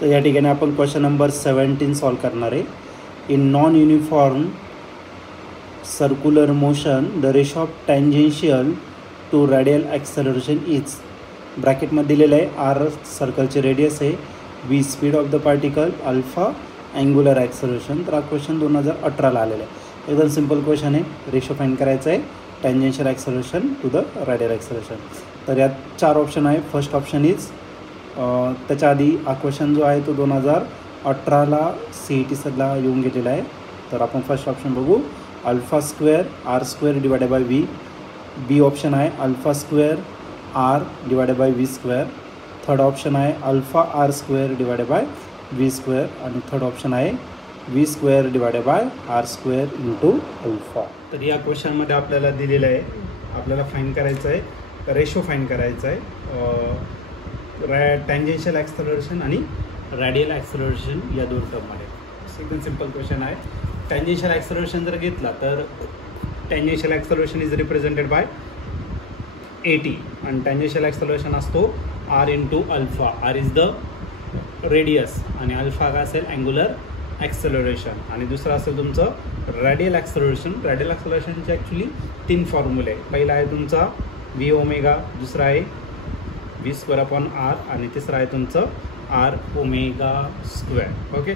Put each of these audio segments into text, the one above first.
तर या ठिकाणी आपण क्वेश्चन नंबर 17 सॉल्व करणार आहे. In non uniform circular motion the ratio of tangential to radial acceleration is. ब्रॅकेटमध्ये दिलेलं आहे आर सर्कलचे रेडियस आहे, V speed of the particle, alpha angular acceleration. तर हा क्वेश्चन 2018ला आलेला आहे. एकदम सिम्पल क्वेश्चन आहे. रेशो फाइंड करायचं आहे tangential acceleration to the radial acceleration. तर यात 4 ऑप्शन आहे. फर्स्ट ऑप्शन इज त्याच्या आधी हा क्वेश्चन जो आहे तो 2018ला CET येऊन गेलेला आहे. तर आपण फर्स्ट ऑप्शन बघू, alpha square R square divided by V. B option आहे alpha square R divided by V square. Third option आहे alpha R square divided by V square. आणि थर्ड ऑप्शन आहे V square divided by R square into alpha. तर या क्वेश्चनमध्ये आपल्याला दिलेलं आहे, आपल्याला फाईंड करायचं आहे, रेशो फाईंड करायचं आहे टँजेन्शियल ॲक्सेलरेशन आणि रॅडियल ॲक्सेलरेशन या 2 टर्ममध्ये. एकदम सिम्पल क्वेश्चन आहे. टँजेन्शियल ॲक्सेलरेशन जर घेतला तर tangential acceleration is represented by AT आणि टँजेन्शियल ॲक्सेलरेशन असतो r into alpha. R is the radius आणि अल्फा काय असेल अँग्युलर ॲक्सेलरेशन. आणि दुसरं असेल तुमचं रॅडियल ॲक्सेलरेशन. रॅडियल ॲक्सेलरेशनचे ॲक्च्युली 3 फॉर्म्युले आहे. पहिला आहे तुमचा व्ही ओमेगा, दुसरा आहे व्ही स्क्वेअर अपॉन आर आणि तिसरा आहे तुमचं आर ओमेगा स्क्वेअर. ओके,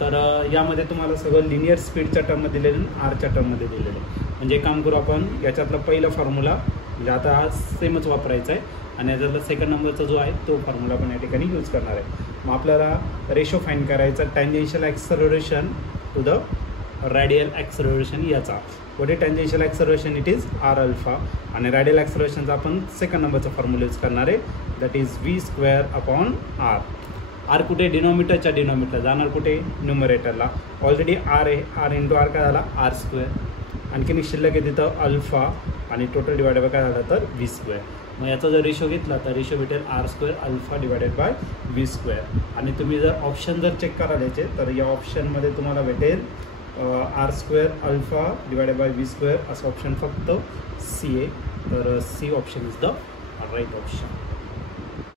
तर यामध्ये तुम्हाला सगळं लिनियर स्पीडच्या टर्ममध्ये दिलेलं आणि आरच्या टर्ममध्ये दिलेलं आहे. म्हणजे एक काम करू आपण, याच्यातला पहिला फॉर्म्युला म्हणजे आता हा सेमच वापरायचा आहे आणि याच्यातला सेकंड नंबरचा जो आहे तो फॉर्म्युला पण या ठिकाणी यूज करणार आहे. मग आपल्याला रेशो फाईंड करायचा tangential acceleration to the radial acceleration याचा. What is tangential acceleration? It is R alpha. आणि रॅडियल ॲक्सेलरेशनचा आपण सेकंड नंबरचा फॉर्म्युला यूज करणार आहे, that is V square upon R. R कुठे? डिनॉमिनेटरच्या डिनॉमिनेटर जाणार कुठे? न्युमरेटरला. ऑलरेडी आर आहे, आर इंटू आर काय झाला आर स्क्वेअर. आणखीन एक शिल्लक आहे तिथं अल्फा आणि टोटल डिवायडेड बाय काय झालं तर व्ही स्क्वेअर. मग याचा जर रेशो घेतला तर रेशो भेटेल r square alpha divided by V square. आणि तुम्ही जर ऑप्शन जर चेक करायला यायचे तर या ऑप्शनमध्ये तुम्हाला भेटेल r square alpha divided by V square असं ऑप्शन फक्त सी आहे. तर c option is the right option.